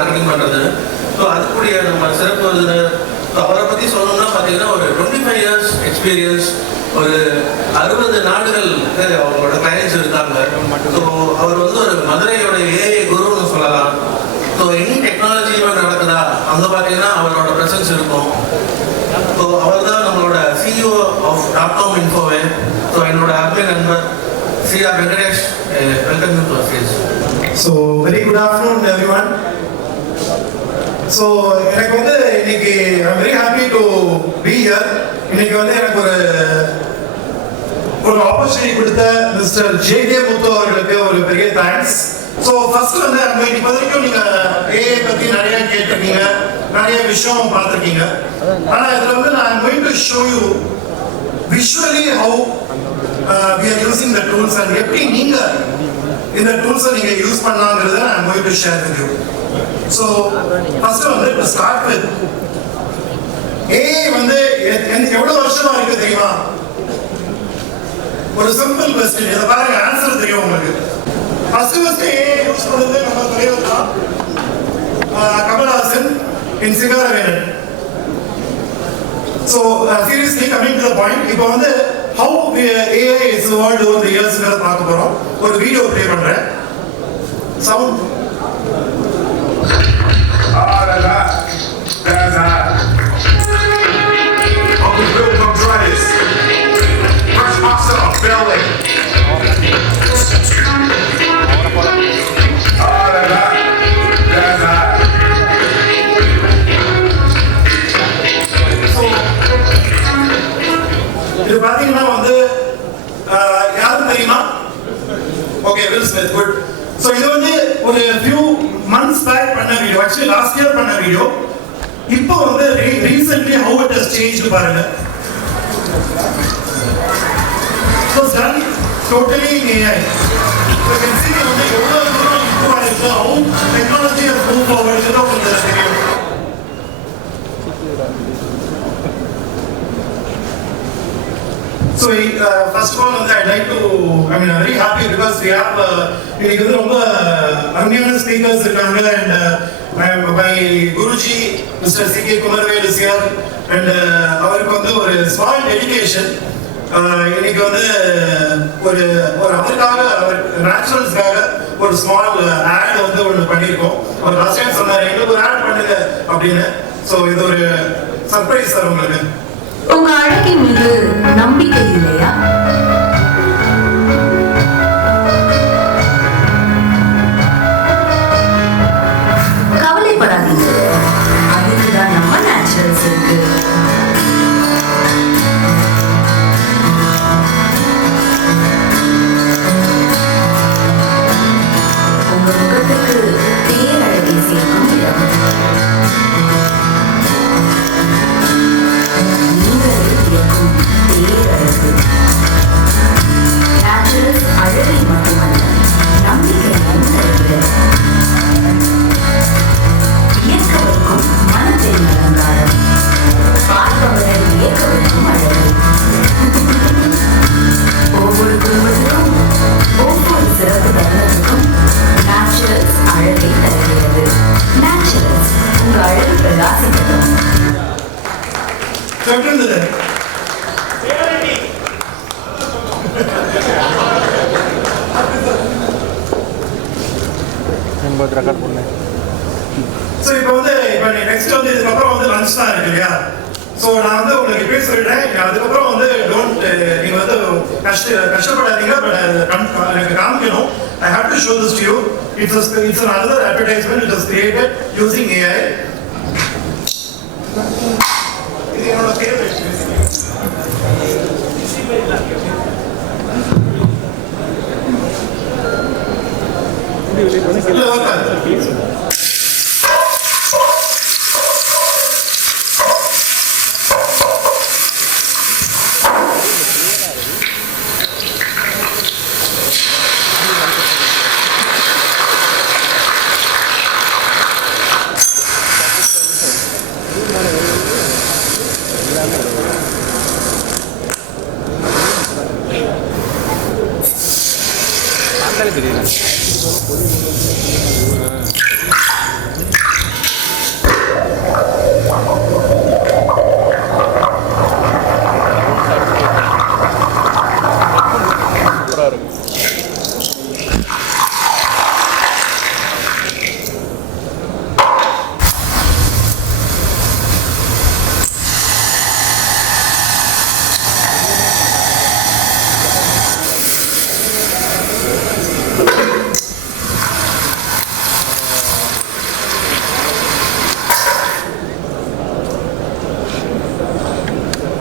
Targeting பண்ணுறது. So அதுக்குரிய நம்ம சிறப்பு விருந்தினர் அவரை பற்றி சொல்லணும்னா பார்த்தீங்கன்னா ஒரு 25 years எக்ஸ்பீரியன்ஸ், ஒரு 60 நாடுகள் அவங்களோட கிளைண்ட்ஸ் இருக்காங்க. ஸோ அவர் வந்து ஒரு மதுரையோட ஏஐ குருன்னு சொல்லலாம். ஸோ எனி டெக்னாலஜி நடக்குதா அங்கே பார்த்தீங்கன்னா அவரோட ப்ரெசன்ஸ் இருக்கும். ஸோ அவர் தான் நம்மளோட CEO ஆஃப் .com Infoவே. ஸோ என்னோட அருமை நண்பர் CR Venkatesh. Welcome to our stage. So very good afternoon everyone. So எனக்கு வந்து இன்னைக்கு I am very happy to be here. இன்னைக்கு வந்து எனக்கு ஒரு ஆப்பர்ச்சுனிட்டி கொடுத்த மிஸ்டர் JK முத்து அவர்களுக்கு ஒரு பெரிய தேங்க்ஸ். ஸோ ஃபர்ஸ்ட் வந்து இப்போ வரைக்கும் நீங்கள் ஏஐ பற்றி நிறைய கேட்டிருக்கீங்க, நிறைய விஷயம் பார்த்துருக்கீங்க. ஆனால் இதில் வந்து நான் going to show you visually how we are using the tools and எப்படி நீங்கள் இந்த டூல்ஸை நீங்கள் யூஸ் பண்ணலாங்கிறத நான் going to share with you. So first வந்து டு ஸ்டார்ட் வித் ஏஐ வந்து எவ்வளோ வருஷமா இருக்கு தெரியுமா? ஒரு சிம்பிள் கொஸ்டின், இதை பாருங்க, ஆன்சர் தெரியும் உங்களுக்கு. ஃபர்ஸ்ட் ஏஐ யூஸ் பண்ணது நம்ம தலைவர் தான், கமல்ஹாசன் இன் Singaravelan. So seriously coming to the point, இப்போ வந்து how AI is evolved over the years பார்க்க போறோம். ஒரு வீடியோ ப்ளே பண்றேன். Sound Uncle Bill, come try this. Fresh pasta on belly. இது பாத்தீங்கன்னா வந்து யாரும் தெரியுமா? Okay, will Smith, good. So இது வந்து ஒரு ஃபியூ மந்த்ஸ் பேக் பண்ண வீடியோ, ஆக்சுவலி லாஸ்ட் இயர் பண்ண வீடியோ. இப்போ வந்து recently how it has changed பாருங்க. So done totally in AI. So you can see வந்து எவ்வளவு தூரம் improve ஆயிருக்கு, how technology has moved forward. இதுதான் உங்களுக்கு தெரியும். So first of all, I'd like to, I'm very happy because we have இன்னைக்கு வந்து ரொம்ப அருமையான ஸ்பீக்கர்ஸ் இருக்காங்க. and my Guruji Mr. CK Kumarvel is here, and அவருக்கு வந்து ஒரு ஸ்மால் டெடிகேஷன். இன்னைக்கு வந்து ஒரு அவருக்காக, அவர் நேச்சுரல்ஸ்க்காக ஒரு ஸ்மால் ஆட் வந்து ஒன்று பண்ணியிருக்கோம். அவர் லாஸ்ட் டைம் சொன்னார் எங்களுக்கு ஒரு ஆட் பண்ணுங்க அப்படின்னு. ஸோ இது ஒரு சர்ப்ரைஸ் சார் உங்களுக்கு. உங்க அழகின் மீது நம்பிக்கை இல்லையா? கவலைப்படாதீங்க, அதுக்குதான் நம்ம நேச்சுரல்ஸ் இருக்கு. உங்க முகத்துக்கு பேரழகை சேர்க்கும் இடம். நேச்சுரல்ஸ் அழகை மட்டுமல்ல, நம்பிக்கையும் தருகிறது. இயக்க வைக்கும் மனதின் அலங்காரம், பார்ப்பவரை இயக்க வைக்கும் அழகு. ஒவ்வொரு குடும்பத்திலும் ஒவ்வொரு சிறப்பு தருணத்துக்கும் நேச்சுரல்ஸ் அழகை தருகிறது. நேச்சுரல்ஸ் உங்க அழகு பிரகாசிக்கட்டும். ஸோ இப்போ வந்து நெக்ஸ்ட் வந்து இதுக்கப்புறம் வந்து லஞ்ச் தான் இருக்கு இல்லையா? ஸோ நான் வந்து உங்களுக்கு இப்பயே சொல்லிட்டேன், அதுக்கப்புறம் வந்து நீங்கள் வந்து கஷ்டப்படாதீங்க. பட் எனக்கு காமிக்கணும். I have to show this to you. It's another advertisement. It was created using AI. இது என்னோட favourite.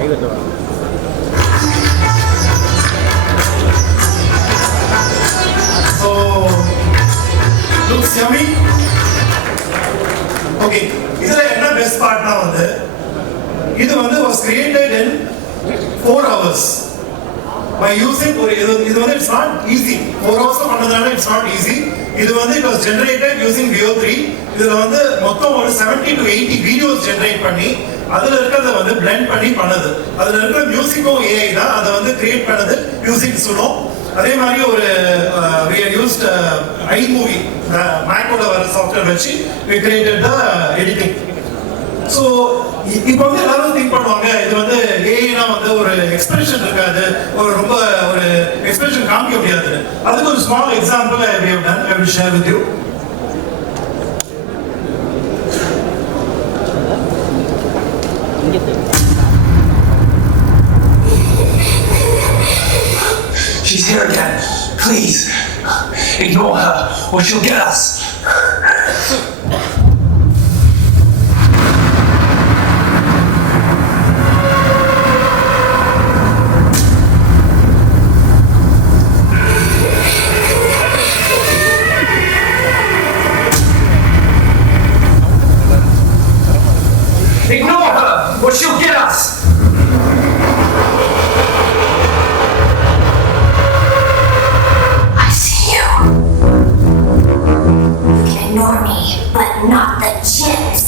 So, looks yummy. Okay, இதுல என்ன பெஸ்ட் பார்ட்னா வந்து இது வந்து was created in 4 hours by using ஒரு இது வந்து it's not easy 4 hours பண்ணதுனால it's not easy. இது வந்து it was generated using VO3. இதுல வந்து மொத்தம் ஒரு 70 to 80 வீடியோஸ் ஜெனரேட் பண்ணி அதுல இருக்கிறத வந்து blend பண்ணி பண்ணது. அதுல இருக்கிற மியூசிக்கும் AI தான் அதை வந்து கிரியேட் பண்ணது யூசிங் சுனோ. அதே மாதிரி ஒரு we had used iMovie மேக்கோட வர சாஃப்ட்வேர் வச்சு we created the editing. So இப்போ வந்து எல்லாரும் திங்க் பண்ணுவாங்க இது வந்து ஏஐனா வந்து ஒரு எக்ஸ்பிரஷன் இருக்காது, ஒரு ரொம்ப ஒரு எக்ஸ்பிரஷன் காமிக்க முடியாது. அதுக்கு ஒரு small example I have done, I will share with you. She's here again. Please, ignore her or she'll get us. Ignore her or she'll get us. Ignore me, but not the chips.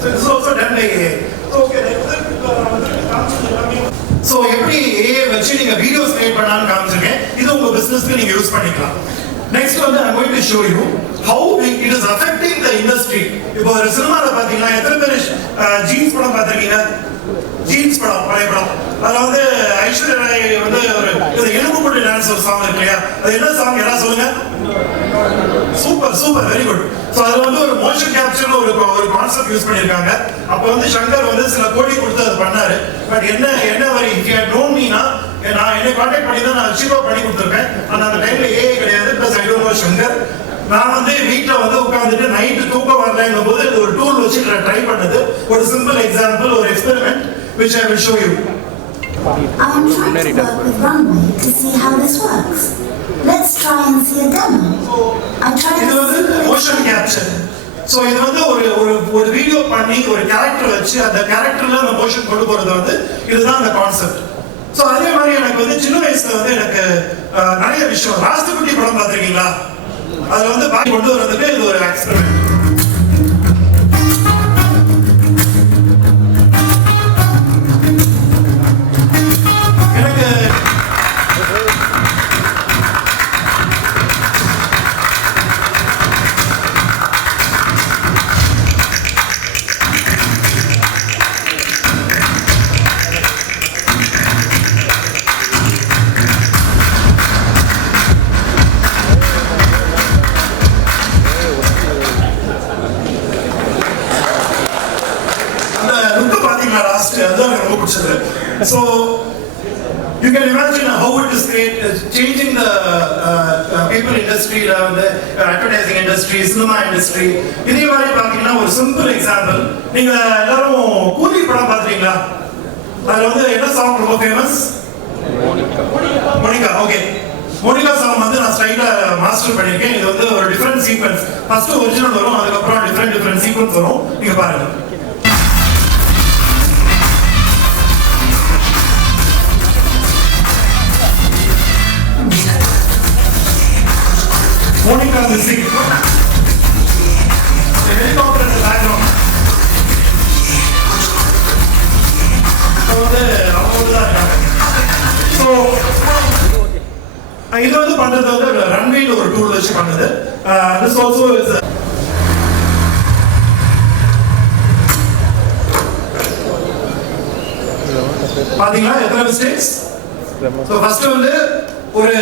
So this is also done by AI. So okay, so எப்படி AI வச்சு நீங்க videos create பண்ணலாம்னு காமிச்சிருக்கேன். இது உங்க பிசினஸ்க்கு நீங்க use பண்ணிக்கலாம். Next வந்து I'm going to show you how it is affecting the industry. இப்போ ஒரு சினிமால பாத்தீங்கன்னா எத்தனை பேர் ஜீன்ஸ் படம் பார்த்திருக்கீங்க? ஜீன்ஸ் படம், பழைய படம். அதுல வந்து ஐஸ்வர்யா ராய் வந்து ஒரு எலும்பு போட்டு டான்ஸ் ஒரு சாங் இருக்கு இல்லையா? அது என்ன சாங் யாராவது சொல்லுங்க? Super super, very good. So அதுல வந்து ஒரு மோஷன் கேப்சர் ஒரு கான்செப்ட் யூஸ் பண்ணியிருக்காங்க. அப்போ வந்து சங்கர் வந்து சில கோடி கொடுத்து அது பண்ணாரு. பட் என்ன வரி இஃப் யூ ஹேட் நோன் மீனா நான் என்னை கான்டாக்ட் பண்ணி தான் நான் சீப்பா பண்ணி கொடுத்துருப்பேன். ஆனால் அந்த டைம்ல ஏஐ கிடையாது, plus I don't know Shankar. நான் வந்து வீட்டில் வந்து உட்காந்துட்டு நைட்டு தூக்கம் வரலைங்கும் போது இது ஒரு டூல் வச்சு ட்ரை பண்ணது. ஒரு சிம்பிள் எக்ஸாம்பிள், ஒரு experiment which I will show you. I am trying to work with Runway to see how this works. Let's try and see a demo. I'm trying இது to வந்து motion capture. So இது வந்து ஒரு video பண்ணி ஒரு character வச்சு அந்த கேரக்டர்ல அந்த மோஷன் கொண்டு போறது வந்து இதுதான் அந்த கான்செப்ட். ஸோ அதே மாதிரி எனக்கு வந்து சின்ன வயசுல வந்து எனக்கு நிறைய விஷயம் ராஸ்துக்குட்டி படம் பார்த்துருக்கீங்களா? அதுல வந்து பாக்கி கொண்டு வர்றதுக்கு இது ஒரு experiment. So you can imagine how it is changing the people industry, the advertising industry, cinema industry. இதே மாதிரி பாத்தீங்கன்னா ஒரு சிம்பிள் எக்ஸாம்பிள், நீங்க எல்லாரும் கூலி படம் பாத்தீங்களா? அதுல வந்து என்ன சாங் ரொம்ப famous? Monica. Okay, Monica song வந்து நான் ஸ்டைலா மாஸ்டர் பண்ணிருக்கேன். இது வந்து ஒரு டிஃபரண்ட் சீக்வென்ஸ். ஃபர்ஸ்ட் ஒரிஜினல் வரும், அதுக்கப்புறம் டிஃபரண்ட் சீக்வென்ஸ் வரும். நீங்க பாருங்க. Monica missing. The helicopter in the background. So இது வந்து பண்றது வந்து ரன்வேல ஒரு டூல் வச்சு பண்ணுது. This also is பாத்தீங்களா எத்தனை மிஸ்டேக்ஸ்? So first வந்து ஒரு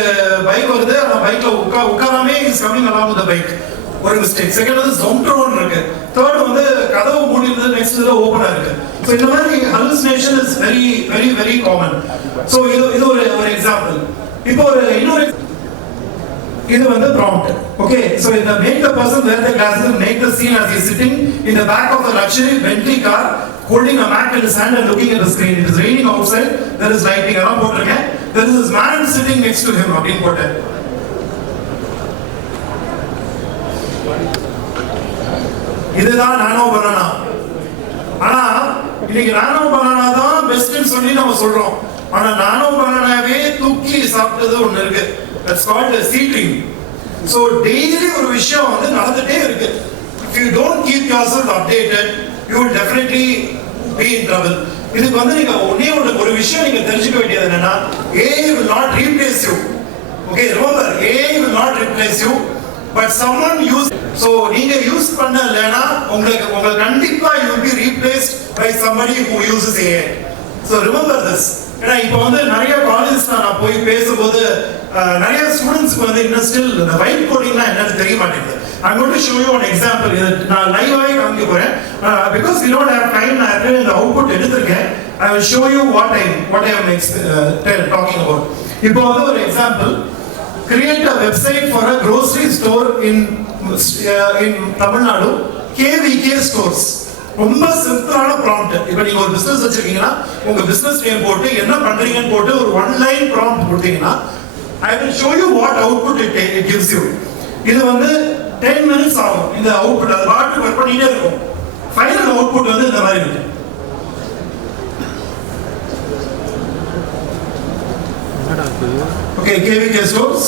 பைக் வருது, அந்த பைக்ல உட்காராமே is coming along with the bike, ஒரு மிஸ்டேக். செகண்ட் வந்து ஜோம்ட்ரோன் இருக்கு. தேர்ட் வந்து கதவு மூடி இருந்து நெக்ஸ்ட் இதுல ஓபனா இருக்கு. சோ இந்த மாதிரி hallucination is very very very common. So இது ஒரு எக்ஸாம்பிள். இப்போ இன்னொரு இது வந்து prompt. Okay, so in the make the person wear the glasses, make the scene as he is sitting in the back of the luxury Bentley car, holding a Mac in his hand and looking at the screen. It is raining outside. There is lighting. Around போட்டிருக்கேன். There is this man sitting next to him. அப்படின்னு போட்டேன். இதுதான் நானோ banana. ஆனா இன்னைக்கு நானோ banana தான் பெஸ்ட்னு சொல்லி நம்ம சொல்றோம். ஆனா நானோ பனானாவே தூக்கி சாப்பிட்டது ஒன்னு இருக்கு. That's called a seedling. So daily ஒரு விஷயம் வந்து நடந்துட்டே இருக்கு. If you don't keep yourself updated, you will definitely be in trouble. இதுக்கு வந்து நீங்க ஒரு விஷயம் நீங்க தெரிஞ்சுக்க வேண்டியது என்னன்னா, AI will not replace you. Okay, remember, AI will not replace you, but someone use. So நீங்க யூஸ் பண்ணலனா உங்களுக்கு கண்டிப்பா you will be replaced by somebody who uses AI. So remember this. ஏன்னா இப்போ வந்து நிறைய காலேஜஸ் நான் போய் பேசும்போது நிறைய ஸ்டூடெண்ட்ஸ்க்கு வந்து இன்னும் ஸ்டில் இந்த வைட் கோடிங்னா என்னன்னு தெரிய மாட்டேங்குது. I'm going to show you an example. நான் லைவாவே காமிக்க போறேன். Because we don't have time, நான் அப்படியே இந்த அவுட்புட் எடுத்துருக்கேன். I will show you what I am talking about. இப்போ வந்து ஒரு example. Create a website for a grocery store in Tamil Nadu, KVK stores. ரொம்ப சிம்பிளான ப்ராம்ப்ட். இப்போ நீங்க ஒரு பிசினஸ் வச்சிருக்கீங்கன்னா உங்க பிசினஸ் நேம் போட்டு என்ன பண்றீங்கன்னு போட்டு ஒரு ஒன் லைன் ப்ராம்ப்ட் கொடுத்தீங்கன்னா I will show you what output it gives you. இது வந்து 10 minutes ஆகும் இந்த அவுட்புட். அது பாட்டு ஒர்க் பண்ணிட்டே இருக்கும். ஃபைனல் அவுட்புட் வந்து இந்த மாதிரி இருக்கு. Okay, KVK stores.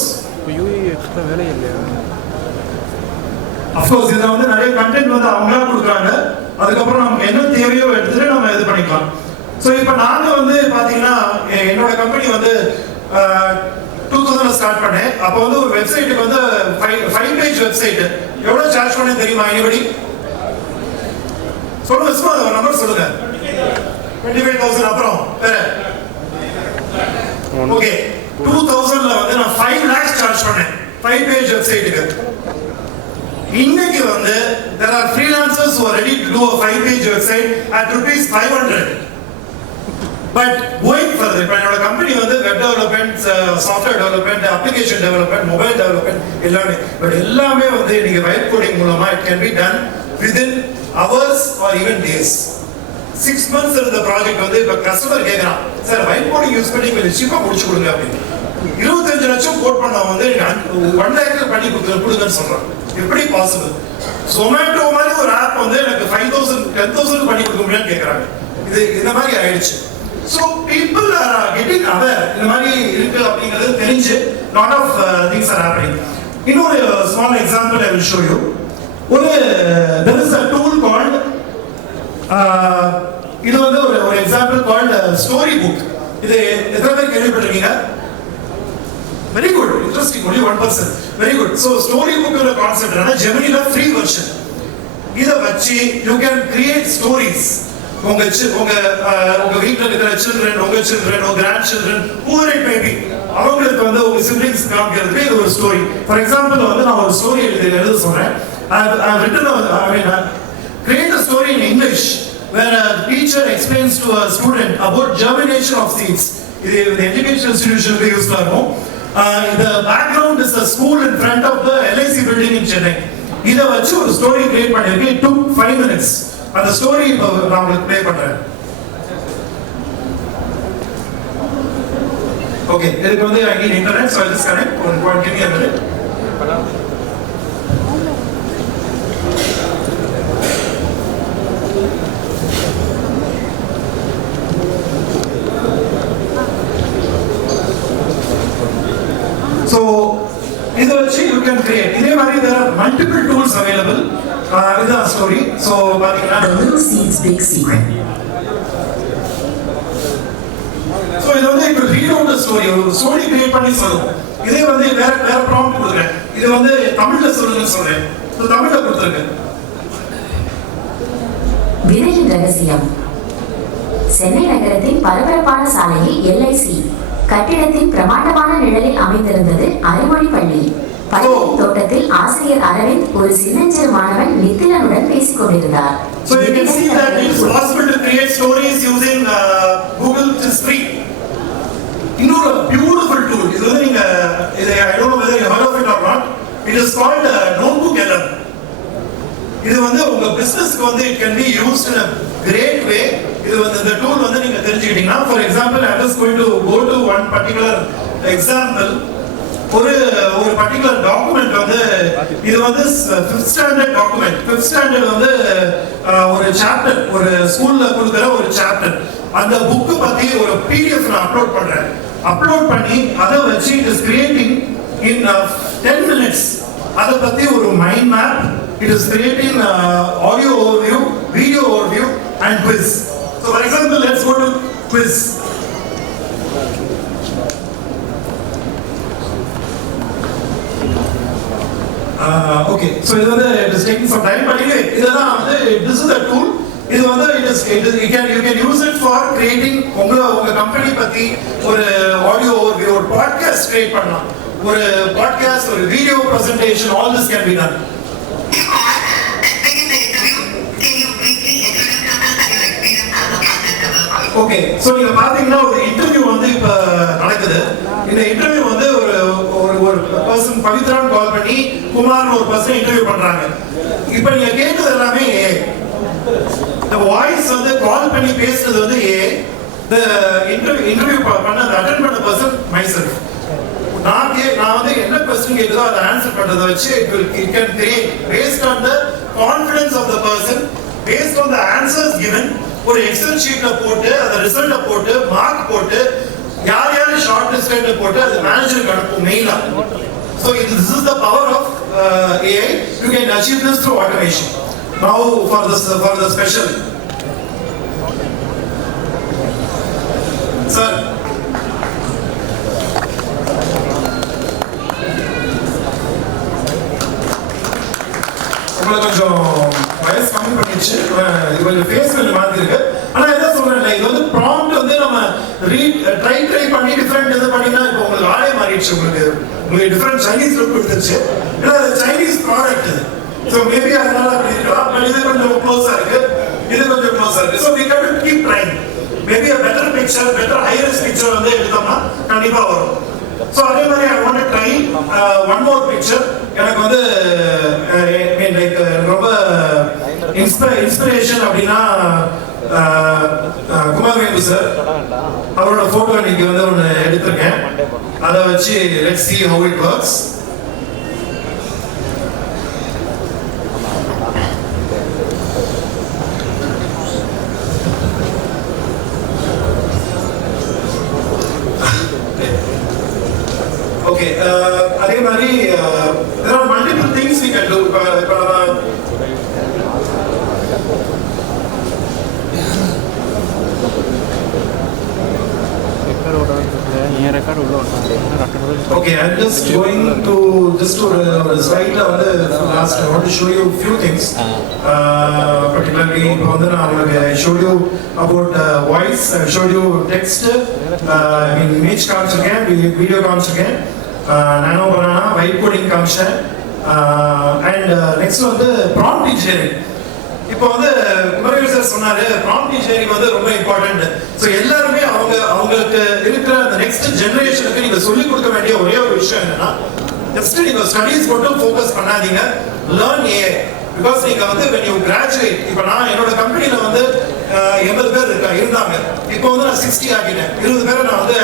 யூஏ எக்ஸ்ட்ரா வேலை இல்லையா? அஃப்கோர்ஸ் இதுல வந்து நிறைய கண்டென்ட் வந்து அவங்களா கொடுக்குறாங்க. அதுக்கப்புறம் நமக்கு என்ன தேவையோ எடுத்துட்டு நம்ம இது பண்ணிக்கலாம். ஸோ இப்போ நாங்க வந்து பாத்தீங்கன்னா என்னோட கம்பெனி வந்து 2000 ஸ்டார்ட் பண்ணேன். அப்போ வந்து ஒரு வெப்சைட்டுக்கு வந்து 5 பேஜ் வெப்சைட் எவ்வளவு சார்ஜ் பண்ண தெரியுமா? எனிபடி சொல்லுங்க, சும்மா ஒரு நம்பர் சொல்லுங்க. 25,000. அப்புறம் வேற ஓகே 2000ல வந்து நான் 5 lakhs சார்ஜ் பண்ணேன் 5 பேஜ் வெப்சைட்டுக்கு. இன்னைக்கு வந்து there are freelancers who are ready to do a 5 page website at rupees 500. But going further, இப்போ என்னோட கம்பெனி வந்து web development, software development, application development, mobile development எல்லாமே. பட் எல்லாமே வந்து நீங்க வைட் கோடிங் மூலமா it can be done within hours or even days. 6 months இருந்த project வந்து இப்போ கஸ்டமர் கேட்கறான், சார் வைட் கோடிங் யூஸ் பண்ணி கொஞ்சம் சீப்பா முடிச்சு கொடுங்க அப்படின்னு. 25 லட்சம் கோட் பண்ண வந்து 1 lakh பண்ணி கொடுங்கன்னு சொல்றான். எப்படி பாசிபிள்? Zomato மாதிரி ஒரு ஆப் வந்து எனக்கு 5,000 10,000 பண்ணி கொடுக்க முடியும்னு கேக்குறாங்க. இது இந்த மாதிரி ஆயிடுச்சு. So people are getting aware. இந்த மாதிரி இருக்கு அப்படிங்கிறது தெரிஞ்சு lot of things are happening. இன்னொரு small example I will show you. There is a tool called இது வந்து ஒரு example called story book. இது எத்தனை பேர் கேள்விப்பட்டிருக்கீங்க? Very good, interesting. Only 1%. Very good. So storybook is a concept. Rana Gemini la free version. இத வச்சு you can create stories. உங்க வீட்ல இருக்கிற children, உங்க grandchildren, whoever it may be, அவங்களுக்கு வந்து உங்க siblings காமிக்கிறதுக்கு இது ஒரு ஸ்டோரி. For example வந்து நான் ஒரு ஸ்டோரி எழுத சொல்றேன். I have written create a story in English where a teacher explains to a student about germination of seeds. இது education institution க்கு யூஸ் ஆகும். The background is the school in front of the LIC building in Chennai. இத வச்சு ஒரு story create பண்ணிருக்கேன். It took 5 minutes. அந்த story நான் உங்களுக்கு ப்ளே பண்றேன். ஓகே, இதுக்கு வந்து I need internet, so I'll just connect. Give me a minute. So இதை வச்சு you can create. இதே மாதிரி there are multiple tools available. இதுதான் ஸ்டோரி. So பாத்தீங்கன்னா The Little Seeds Big Secret. So இது வந்து இப்போ ரீட் அவுட் தி ஸ்டோரி, ஒரு ஸ்டோரி கிரியேட் பண்ணி சொல்லுங்க. இதே வந்து வேற ப்ராம்ப்ட் கொடுக்குறேன். இது வந்து தமிழ்ல சொல்லுங்கன்னு சொல்றேன். So தமிழ்ல கொடுத்துருக்கேன். விதையின் ரகசியம். சென்னை நகரத்தின் பரபரப்பான சாலையில் LIC கட்டிடத்தின் பிரமாண்டமான நிழலில் அமைந்திருந்தது அறிமொழி பள்ளி. பள்ளியின் தோட்டத்தில் ஆசிரியர் அரவிந்த் ஒரு சின்னஞ்சிறு மாணவன் நித்திலனுடன் பேசிக் கொண்டிருந்தார். So you can see that it is possible to create stories using Google. It is free. இன்னொரு beautiful tool. இது வந்து நீங்க I don't know whether you heard of it or not. It is called Notebook LM. இது வந்து உங்க பிசினஸ்க்கு வந்து it can be used in a great way. இது வந்து இந்த டூல் வந்து நீங்க தெரிஞ்சுக்கிட்டீங்கன்னா, for example, I was going to go to one particular example. ஒரு particular document வந்து இது வந்து 5th standard document. 5th standard வந்து ஒரு chapter, ஒரு ஸ்கூல்ல கொடுக்கிற ஒரு chapter. அந்த புக் பத்தி ஒரு PDF நான் அப்லோட் பண்றேன். அப்லோட் பண்ணி அதை வச்சு it is creating in 10 minutes அதை பத்தி ஒரு mind map. It is creating audio overview, video overview and quiz. So for example, let's go to quiz. Okay, so it is taking some time, but anyway, this is a tool. இது வந்து you can use it for creating உங்க company பத்தி ஒரு audio overview, ஒரு podcast create பண்ணலாம். ஒரு podcast, ஒரு video presentation, all this can be done. Okay, so நீங்க பாத்தீங்கன்னா ஒரு இன்டர்வியூ வந்து இப்ப நடக்குது. இந்த இன்டர்வியூ வந்து ஒரு பர்சன் பவித்ரான்னு கால் பண்ணி குமார்னு ஒரு பர்சன் இன்டர்வியூ பண்றாங்க. இப்ப நீங்க கேட்டது எல்லாமே the voice வந்து கால் பண்ணி பேசுறது வந்து the interview பண்ண அட்டெண்ட் பண்ண பர்சன் myself. நான் வந்து என்ன क्वेश्चन கேக்குதோ அதை ஆன்சர் பண்றத வச்சு it can create based on the confidence of the person, based on the answers given. ஒரு எக்ஸல் ஷீட்ல போட்டு அந்த ரிசல்ட்ட போட்டு மார்க் போட்டு யார் யார் ஷார்ட் லிஸ்ட்ல போட்டு அது மேனேஜருக்கு அனுப்பும் மெயிலா. So this is the power of AI. You can achieve this through automation. Now for the special. Sir, உங்களுக்கு கொஞ்சம் வயசு கம்மி பண்ணிடுச்சு, இது கொஞ்சம் ஃபேஸ் கொஞ்சம் மாத்தி இருக்கு. ஆனா என்ன சொல்றேன், இது வந்து ப்ராம்ப்ட் வந்து நம்ம ட்ரை பண்ணி டிஃபரெண்ட் இது பண்ணினா இப்போ உங்களுக்கு ஆளே மாறிடுச்சு. உங்களுக்கு டிஃபரெண்ட் சைனீஸ் லுக் கொடுத்துருச்சு. ஏன்னா சைனீஸ் ப்ராடக்ட் இது. ஸோ மேபி அதனால அப்படி இருக்கலாம். பட் இது கொஞ்சம் க்ளோஸா இருக்கு, இது கொஞ்சம் க்ளோஸா இருக்கு. So we can keep trying. Maybe better picture, better highest picture வந்து எடுத்தோம்னா கண்டிப்பா வரும். So அதே மாதிரி I want to try one more picture. எனக்கு வந்து லைக் ரொம்ப இன்ஸ்பிரேஷன் அப்படின்னா குமாரவேலு சார் அவரோட போட்டோ இன்னைக்கு வந்து ஒன்று எடுத்திருக்கேன். அதை வச்சு let's see how it works. Okay, அதே மாதிரி there are multiple things we can do. Okay, I'm just going to slide last. I want to show you a few things. Particularly, I showed you about voice. I showed you text, image காமிச்சிருக்கேன், video காமிச்சிருக்கேன், nano banana, white coding காமிச்சிட்டேன், and next வந்து prompt engineering. இப்போ வந்து Kumaravel sir சொன்னாரு prompt engineering வந்து ரொம்ப important. So எல்லாருமே அவங்களுக்கு இருக்கிற அந்த நெக்ஸ்ட் ஜெனரேஷனுக்கு நீங்க சொல்லிக் கொடுக்க வேண்டிய ஒரே ஒரு விஷயம் என்னன்னா, ஜஸ்ட் நீங்க ஸ்டடீஸ் மட்டும் ஃபோக்கஸ் பண்ணாதீங்க, லேர்ன் AI. பிகாஸ் நீங்க வந்து when you graduate, இப்போ நான் என்னோட கம்பெனில வந்து 80 பேர் இருந்தாங்க. இப்போ வந்து நான் 60 ஆகிட்டேன். 20 பேரை நான் வந்து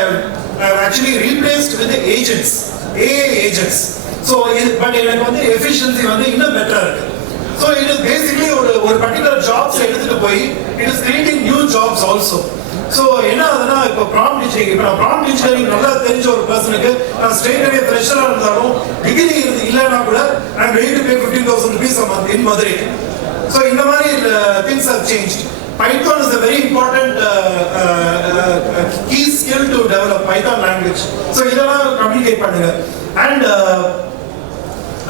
actually replaced with agents, AI agents. So but எனக்கு வந்து எஃபிஷியன்சி வந்து இன்னும் பெட்டரா இருக்கு. So it is basically ஒரு particular jobs எடுத்துட்டு போய் it is creating new jobs also. So என்ன ஆகுதுன்னா, இப்போ prompt engineering, இப்போ நான் prompt engineering நல்லா தெரிஞ்ச ஒரு பர்சனுக்கு நான் straight away fresher இருந்தாலும் டிகிரி இல்லைன்னா கூட I am ready to pay 15,000 rupees a month in Madurai. So இந்த மாதிரி things have changed. Python is a very important key skill to develop Python language. So இதெல்லாம் communicate பண்ணுங்க. And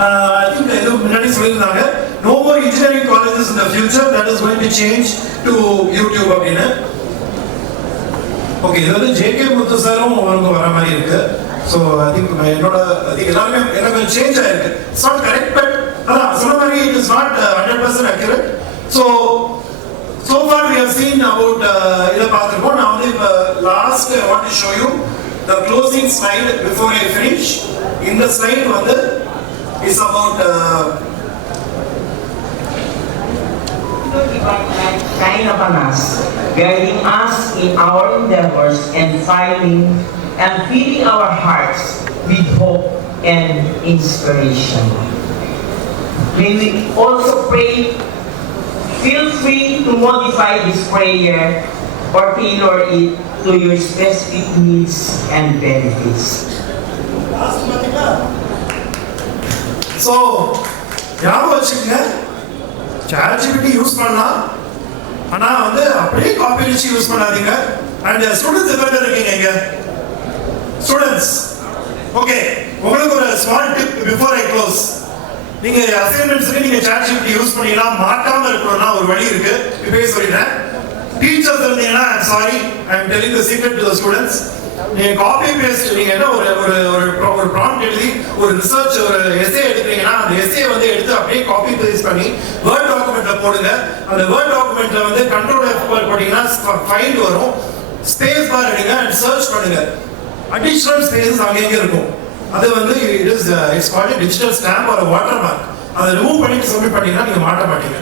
I think முன்னாடி சொல்லியிருந்தாங்க, no more engineering colleges in the future, that is going to change to YouTube அப்படின்னு. Okay, இது வந்து JK முத்து சாரும் அவருக்கு வர மாதிரி இருக்கு. ஸோ ஐ திங்க் எல்லாருமே எனக்கு சேஞ்ச் ஆயிருக்கு. இட்ஸ் நாட் கரெக்ட், பட் அதான் சொன்ன மாதிரி it is not 100% accurate. So far we have seen about இதை பார்த்துருக்கோம். நான் வந்து இப்போ last I want to show you the closing slide before I finish. இந்த ஸ்லைட் வந்து is about kind upon us, guiding us in our endeavors and filling our hearts with hope and inspiration. May we also pray, feel free to modify this prayer or tailor it to your specific needs and benefits. So, ஞாபகம் வச்சுக்கங்க, ChatGPT use பண்ணலாம், ஆனா வந்து அப்படியே copy அடிச்சு use பண்ணாதீங்க. And students எத்தனை பேர் இருக்கீங்க இங்க? ஸ்டூடெண்ட்ஸ், ஓகே, உங்களுக்கு ஒரு small tip before I close. நீங்க அசைன்மெண்ட்ஸ்க்கு நீங்க ChatGPT யூஸ் பண்ணீங்கன்னா மாட்டாம இருக்கணும்னா ஒரு வழி இருக்கு. இப்பவே சொல்லிட்டேன். டீச்சர்ஸ் இருந்தீங்கன்னா sorry, I am telling the secret to the students. நீங்க காப்பி பேஸ்ட் நீங்க என்ன ஒரு ப்ராம்ப்ட் எழுதி ஒரு ரிசர்ச் ஒரு எஸ்ஏ எடுக்கிறீங்கன்னா அந்த எஸ்ஏ வந்து எடுத்து அப்படியே காப்பி பேஸ்ட் பண்ணி வேர்ட் டாக்குமெண்ட்ல போடுங்க. அந்த வேர்ட் டாக்குமெண்ட்ல வந்து கண்ட்ரோல் F போட்டீங்கன்னா ஃபைண்ட் வரும். ஸ்பேஸ் பார் எடுங்க அண்ட் சர்ச் பண்ணுங்க. அடிஷனல் ஸ்பேஸ் அங்கங்க இருக்கும். அது வந்து it's called digital stamp or water mark. அதை ரிமூவ் பண்ணிட்டு சப்மிட் பண்ணீங்கன்னா நீங்க மாட்ட மாட்டீங்க.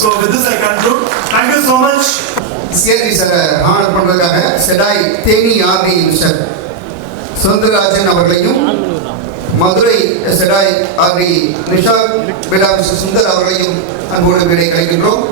So with this I conclude. Thank you so much. CRT சாரை ஆனர் பண்ணுறதுக்காக செடாய் தேனி ஆர்டி மிஸ்டர் சுந்தரராஜன் அவர்களையும் மதுரை செடாய் ஆர்டி நிஷா பேடா மிஸ்டர் சுந்தர் அவர்களையும் அன்போடு விடை கழிக்கின்றோம்.